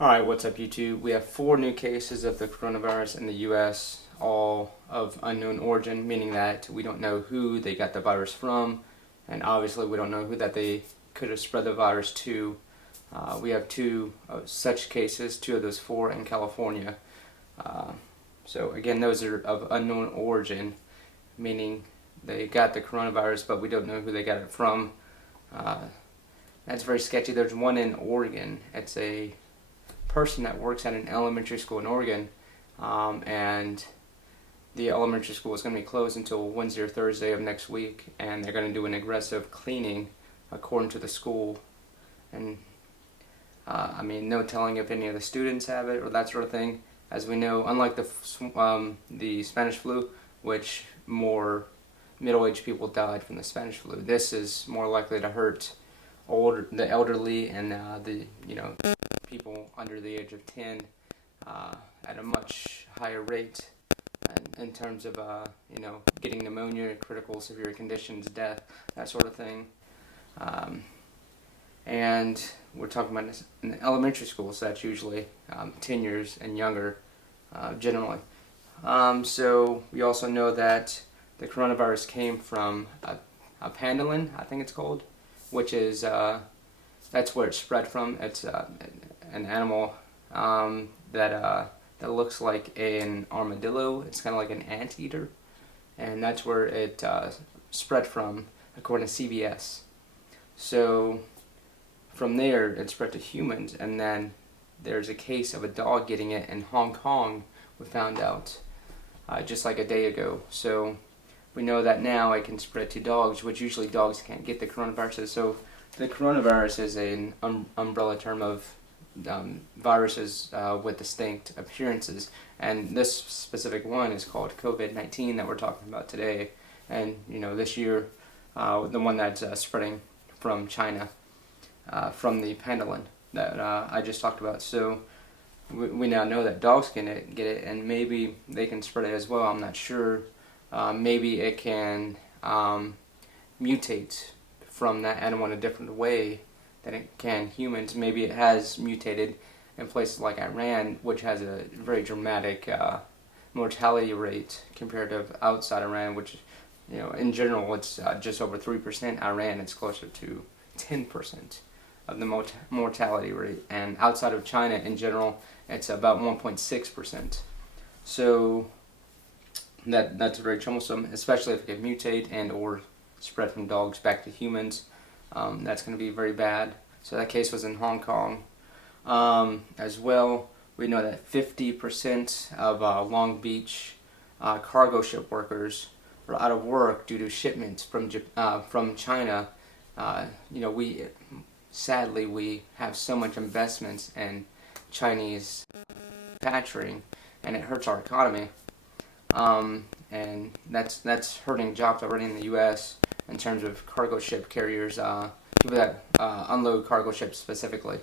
Alright, what's up YouTube? We have 4 new cases of the coronavirus in the US, all of unknown origin, meaning that we don't know who they got the virus from, and obviously we don't know who that they could have spread the virus to. We have 2 such cases, 2 of those 4 in California. So again, those are of unknown origin, meaning they got the coronavirus, but we don't know who they got it from. That's very sketchy. There's one in Oregon. It's a person that works at an elementary school in Oregon, and the elementary school is going to be closed until Wednesday or Thursday of next week, and they're going to do an aggressive cleaning according to the school. And I mean, no telling if any of the students have it or that sort of thing. As we know, unlike the Spanish flu, which more middle-aged people died from the Spanish flu, this is more likely to hurt the elderly and the people under the age of 10 at a much higher rate in terms of getting pneumonia, critical severe conditions, death, that sort of thing. And we're talking about this in elementary school, so that's usually 10 years and younger generally. So we also know that the coronavirus came from a pangolin, I think it's called, which is that's where it spread from. It's an animal that looks like an armadillo. It's kind of like an anteater, and that's where it spread from, according to CBS. So from there, it spread to humans, and then there's a case of a dog getting it in Hong Kong. We found out just like a day ago. So we know that now it can spread to dogs, which usually dogs can't get the coronaviruses. So the coronavirus is an umbrella term of viruses with distinct appearances, and this specific one is called COVID-19 that we're talking about today. And this year, the one that's spreading from China, from the pangolin that I just talked about. So we now know that dogs can get it, and maybe they can spread it as well. I'm not sure. Maybe it can mutate from that animal in a different way than it can humans. Maybe it has mutated in places like Iran, which has a very dramatic mortality rate compared to outside Iran, which in general it's just over 3%. Iran it's closer to 10% of the mortality rate, and outside of China in general it's about 1.6%. So that's very troublesome, especially if it can mutate and or spread from dogs back to humans. That's going to be very bad. So that case was in Hong Kong. As well, we know that 50% of Long Beach cargo ship workers are out of work due to shipments from China. We sadly have so much investments in Chinese manufacturing, and it hurts our economy. And that's hurting jobs already in the U.S. in terms of cargo ship carriers, people that unload cargo ships specifically.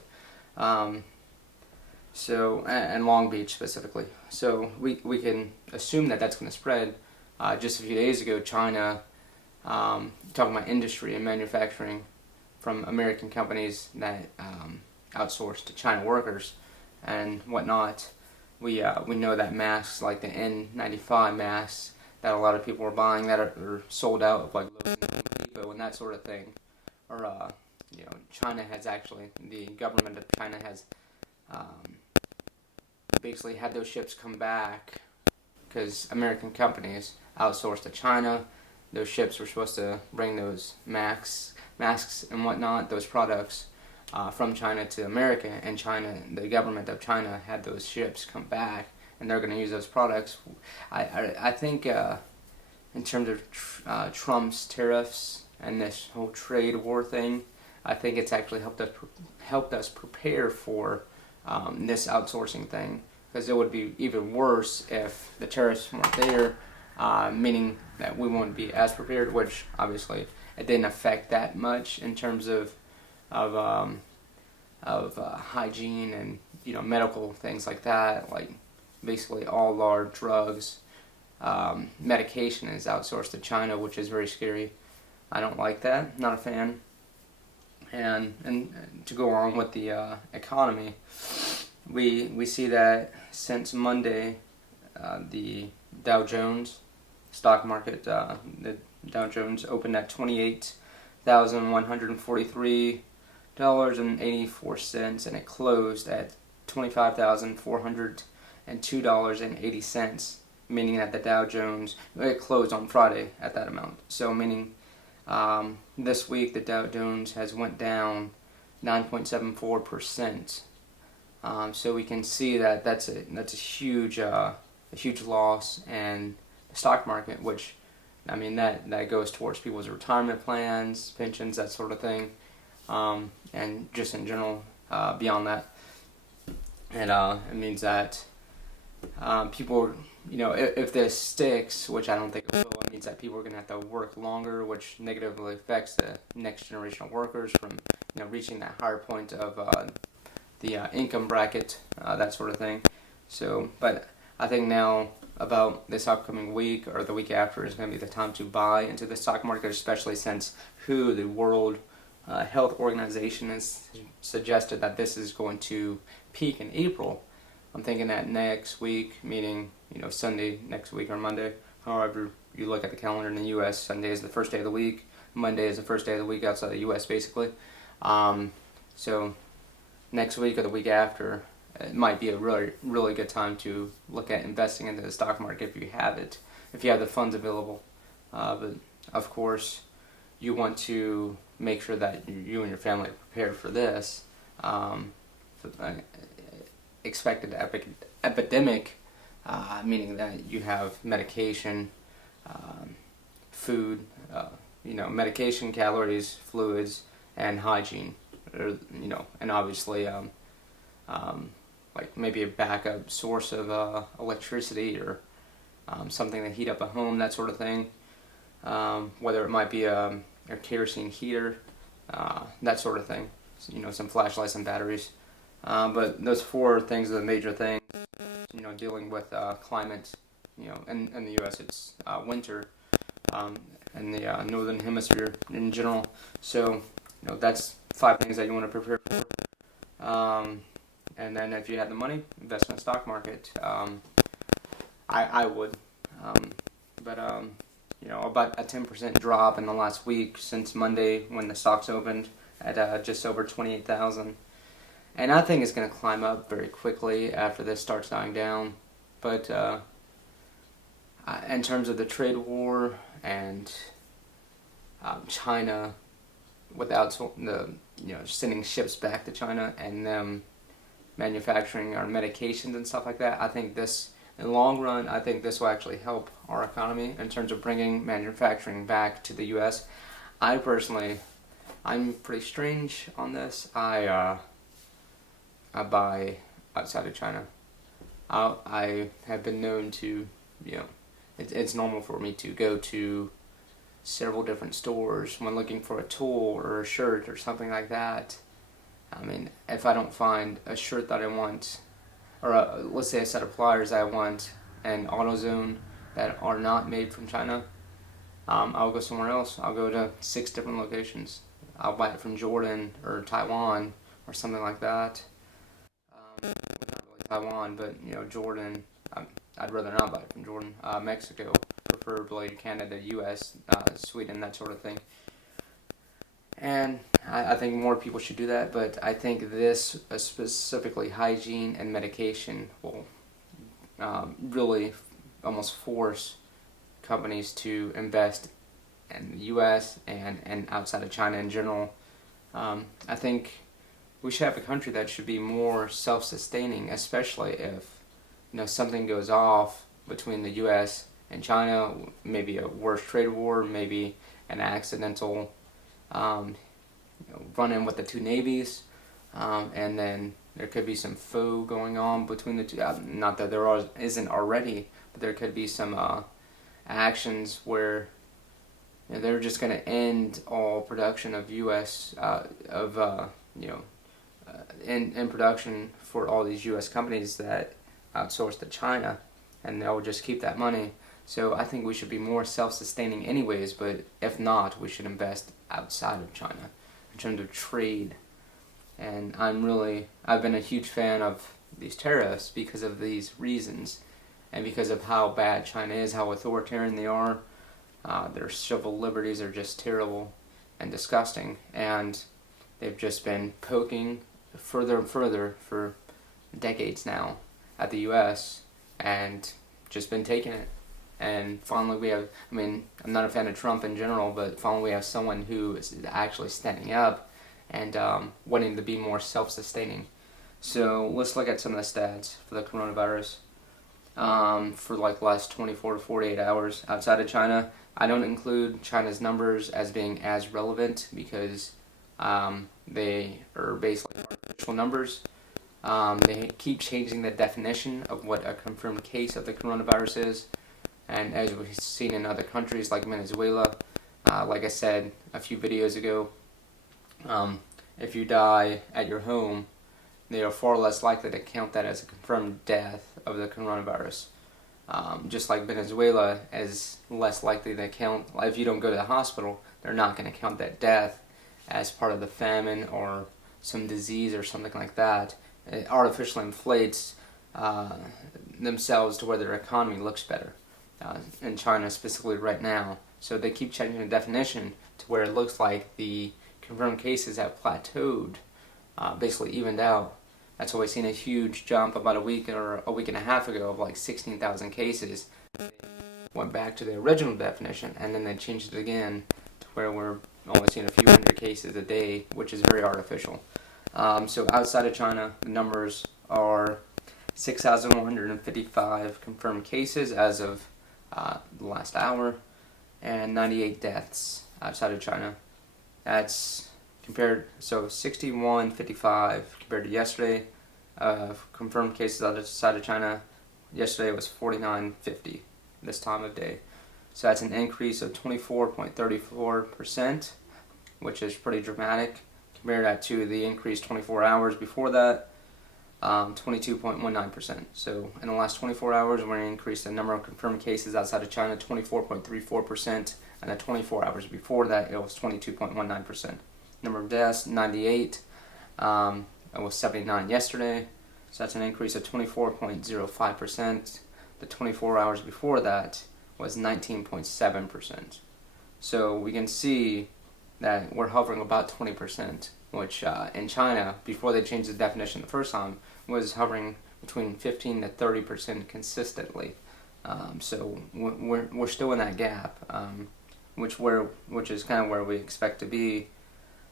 And Long Beach specifically. So we can assume that that's going to spread. Just a few days ago, China, talking about industry and manufacturing from American companies that outsource to China workers and whatnot. We know that masks like the N95 masks that a lot of people are buying that are sold out of like Lowe's and Home Depot and that sort of thing. Or China has actually, the government of China has basically had those ships come back because American companies outsourced to China. Those ships were supposed to bring those masks and whatnot, those products from China to America, and China, the government of China, had those ships come back, and they're going to use those products. I think in terms of Trump's tariffs and this whole trade war thing, I think it's actually helped us prepare for this outsourcing thing, because it would be even worse if the tariffs weren't there, meaning that we won't be as prepared, which obviously it didn't affect that much in terms of hygiene and medical things like that. Like basically all our drugs, medication is outsourced to China, which is very scary. I don't like that. Not a fan. And to go along with the economy, we see that since Monday, the Dow Jones stock market, the Dow Jones opened at $28,143.84, and it closed at $25,402.80, meaning that the Dow Jones, it closed on Friday at that amount. So meaning this week the Dow Jones has went down 9.74%. So we can see that that's a huge loss in the stock market, which, I mean, that goes towards people's retirement plans, pensions, that sort of thing, and just in general beyond that. And it means that people, if this sticks, which I don't think it will, it means that people are going to have to work longer, which negatively affects the next generation of workers from reaching that higher point of the income bracket, that sort of thing. So, but I think now about this upcoming week or the week after is going to be the time to buy into the stock market, especially since the World Health Organization has suggested that this is going to peak in April. I'm thinking that next week, meaning Sunday next week or Monday, however you look at the calendar in the U.S., Sunday is the first day of the week, Monday is the first day of the week outside the U.S. basically. So next week or the week after, it might be a really, really good time to look at investing into the stock market if you have it, if you have the funds available. But of course, you want to make sure that you and your family are prepared for this expected epidemic, meaning that you have medication, food, medication, calories, fluids, and hygiene, and obviously like maybe a backup source of electricity or something to heat up a home, that sort of thing. Whether it might be a kerosene heater, that sort of thing. So, some flashlights and batteries. But those four things are the major things. Dealing with climate. In the U.S. it's winter, in the northern hemisphere in general. So that's 5 things that you want to prepare for. And then if you had the money, invest in the stock market. I would. But about a 10% drop in the last week since Monday when the stocks opened at just over 28,000. And I think it's going to climb up very quickly after this starts dying down. But in terms of the trade war and China, without sending ships back to China and them manufacturing our medications and stuff like that, I think this, in the long run, I think this will actually help our economy in terms of bringing manufacturing back to the U.S. I'm pretty strange on this. I buy outside of China. I have been known to, it's normal for me to go to several different stores when looking for a tool or a shirt or something like that. I mean, if I don't find a shirt that I want, or let's say a set of pliers I want in AutoZone that are not made from China, I'll go somewhere else. I'll go to 6 different locations. I'll buy it from Jordan or Taiwan or something like that. Not really Taiwan, but Jordan. I'd rather not buy it from Jordan. Mexico, preferably Canada, U.S., Sweden, that sort of thing. And I think more people should do that, but I think this, specifically hygiene and medication, will really almost force companies to invest in the U.S. and outside of China in general. I think we should have a country that should be more self-sustaining, especially if something goes off between the U.S. and China, maybe a worse trade war, maybe an accidental run-in with the two navies, and then there could be some foe going on between the two. Not that there isn't already, but there could be some actions where they're just going to end all production of U.S. In production for all these U.S. companies that outsource to China, and they'll just keep that money. So I think we should be more self-sustaining anyways, but if not, we should invest outside of China in terms of trade. And I've been a huge fan of these tariffs because of these reasons, and because of how bad China is, how authoritarian they are. Their civil liberties are just terrible and disgusting, and they've just been poking further and further for decades now at the U.S. and just been taking it. And finally we have, I mean, I'm not a fan of Trump in general, but finally we have someone who is actually standing up and wanting to be more self-sustaining. So let's look at some of the stats for the coronavirus. For like the last 24 to 48 hours outside of China. I don't include China's numbers as being as relevant because they are basically artificial numbers. They keep changing the definition of what a confirmed case of the coronavirus is. And as we've seen in other countries like Venezuela, like I said a few videos ago, if you die at your home, they are far less likely to count that as a confirmed death of the coronavirus. Just like Venezuela is less likely to count, if you don't go to the hospital, they're not going to count that death as part of the famine or some disease or something like that. It artificially inflates themselves to where their economy looks better. In China specifically right now. So they keep changing the definition to where it looks like the confirmed cases have plateaued, basically evened out. That's why we've seen a huge jump about a week or a week and a half ago of like 16,000 cases. Went back to the original definition, and then they changed it again to where we're only seeing a few hundred cases a day, which is very artificial. So outside of China, the numbers are 6,155 confirmed cases as of the last hour, and 98 deaths outside of China. That's compared, so 61.55 compared to yesterday. Confirmed cases outside of China, yesterday was 49.50 this time of day. So that's an increase of 24.34%, which is pretty dramatic. Compare that to the increase 24 hours before that, 22.19%. So in the last 24 hours, we're increased the number of confirmed cases outside of China 24.34%, and the 24 hours before that, it was 22.19%. Number of deaths, 98. It was 79 yesterday, so that's an increase of 24.05%. The 24 hours before that was 19.7%. So we can see that we're hovering about 20%, which in China, before they changed the definition the first time, was hovering between 15 to 30% consistently. So we're still in that gap, which is kind of where we expect to be.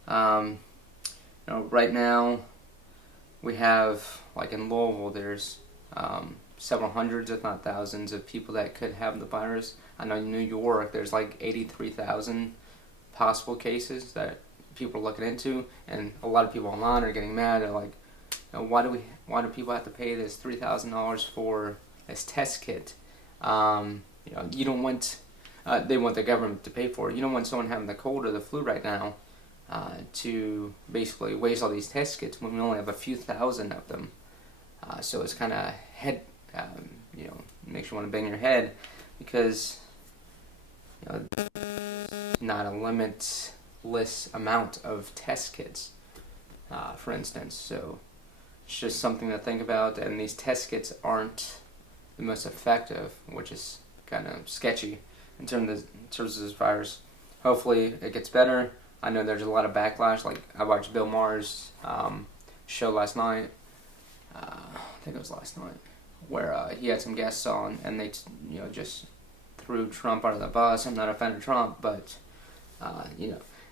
Right now, we have, like in Louisville, there's several hundreds, if not thousands, of people that could have the virus. I know in New York, there's like 83,000 possible cases that people are looking into, and a lot of people online are getting mad. They're like, why do people have to pay this $3,000 for this test kit? You don't want, they want the government to pay for it. You don't want someone having the cold or the flu right now to basically waste all these test kits when we only have a few thousand of them. So it's kind of makes you want to bang your head, because not a limitless amount of test kits, for instance. So it's just something to think about, and these test kits aren't the most effective, which is kind of sketchy in terms of this virus. Hopefully it gets better. I know there's a lot of backlash. Like, I watched Bill Maher's show last night. I think it was last night, where he had some guests on, and they just threw Trump under the bus. I'm not a fan of Trump, but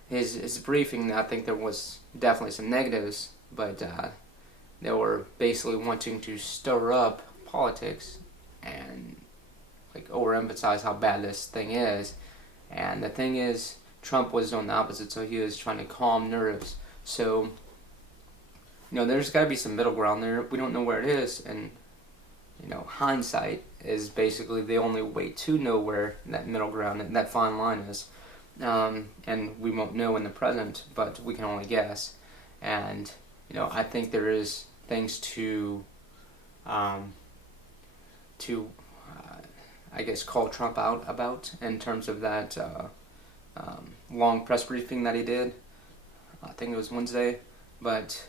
his briefing, I think there was definitely some negatives, but they were basically wanting to stir up politics and like overemphasize how bad this thing is. And the thing is, Trump was doing the opposite, so he was trying to calm nerves. So there's got to be some middle ground there. We don't know where it is, and hindsight is basically the only way to know where that middle ground and that fine line is. And we won't know in the present, but we can only guess. And I think there is things to I guess call Trump out about, in terms of that long press briefing that he did. I think it was Wednesday, but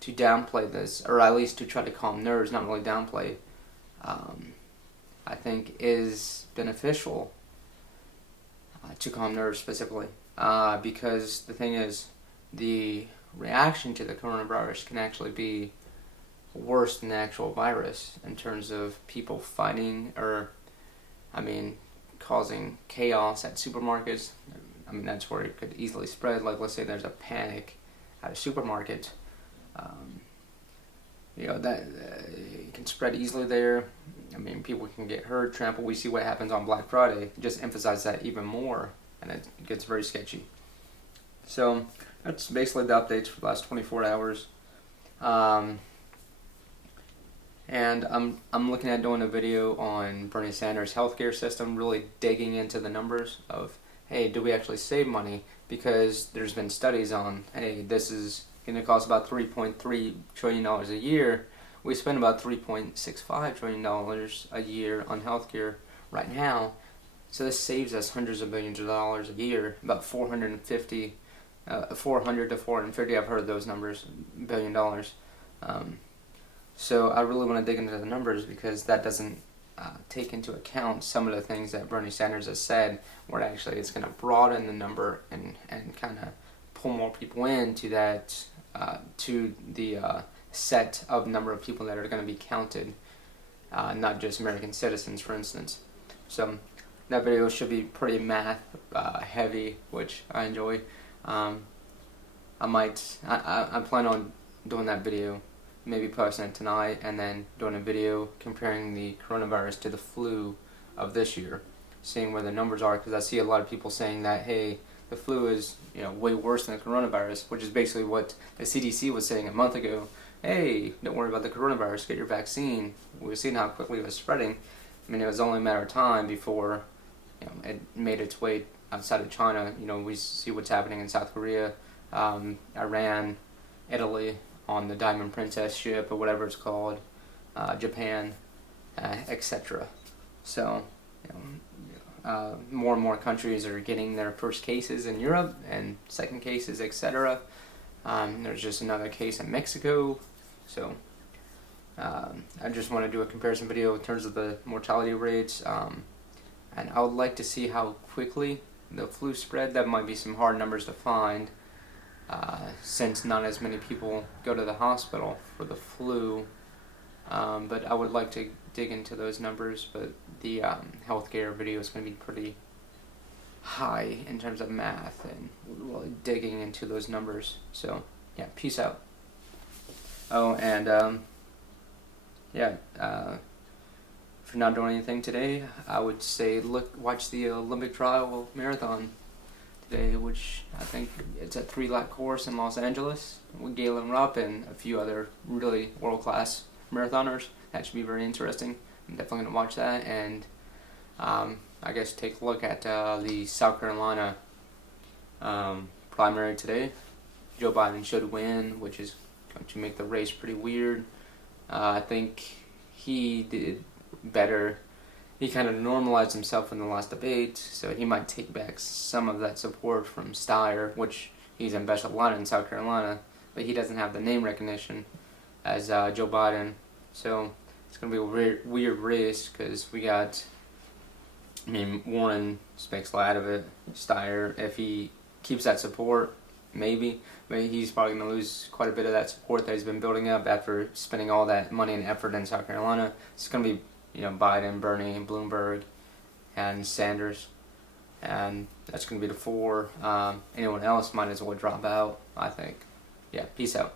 downplay this, or at least to try to calm nerves, not really downplay, I think is beneficial to calm nerves specifically. Because the thing is, the reaction to the coronavirus can actually be worse than the actual virus in terms of people fighting, or, causing chaos at supermarkets. That's where it could easily spread. Like, let's say there's a panic at a supermarket. That it can spread easily there. People can get hurt, trampled. We see what happens on Black Friday. Just emphasize that even more, and it gets very sketchy. So that's basically the updates for the last 24 hours. And I'm looking at doing a video on Bernie Sanders' healthcare system, really digging into the numbers of, hey, do we actually save money? Because there's been studies on, hey, this is going to cost about $3.3 trillion a year. We spend about $3.65 trillion a year on healthcare right now. So this saves us hundreds of billions of dollars a year, about 400 to 450, I've heard those numbers, $1 billion. So I really want to dig into the numbers, because that doesn't take into account some of the things that Bernie Sanders has said, where actually it's going to broaden the number and kind of pull more people into that, to the set of number of people that are going to be counted, not just American citizens, for instance. So that video should be pretty math heavy, which I enjoy. I plan on doing that video, maybe posting it tonight, and then doing a video comparing the coronavirus to the flu of this year, seeing where the numbers are, because I see a lot of people saying that, hey, the flu is way worse than the coronavirus, which is basically what the CDC was saying a month ago. Hey, don't worry about the coronavirus, get your vaccine. We've seen how quickly it was spreading. It was only a matter of time before it made its way outside of China. We see what's happening in South Korea, Iran, Italy, on the Diamond Princess ship, or whatever it's called, Japan, etc. So, more and more countries are getting their first cases in Europe, and second cases, etc. There's just another case in Mexico. So, I just want to do a comparison video in terms of the mortality rates, and I would like to see how quickly the flu spread. That might be some hard numbers to find, since not as many people go to the hospital for the flu, but I would like to dig into those numbers. But the healthcare video is going to be pretty high in terms of math and really digging into those numbers. So yeah, peace out. Oh, and if you're not doing anything today, I would say watch the Olympic trial marathon today, which I think it's a 3-lap course in Los Angeles with Galen Rupp and a few other really world-class marathoners. That should be very interesting. I'm definitely going to watch that, and I guess take a look at the South Carolina primary today. Joe Biden should win, which is going to make the race pretty weird. I think he did better. He kind of normalized himself in the last debate, so he might take back some of that support from Steyer, which he's in Best Atlanta in South Carolina, but he doesn't have the name recognition as Joe Biden. So it's going to be a weird race, because we got, Warren speaks a lot of it. Steyer, if he keeps that support, maybe, but he's probably going to lose quite a bit of that support that he's been building up after spending all that money and effort in South Carolina. It's going to be Biden, Bernie, Bloomberg, and Sanders, and that's going to be the 4. Anyone else might as well drop out, I think. Yeah, peace out.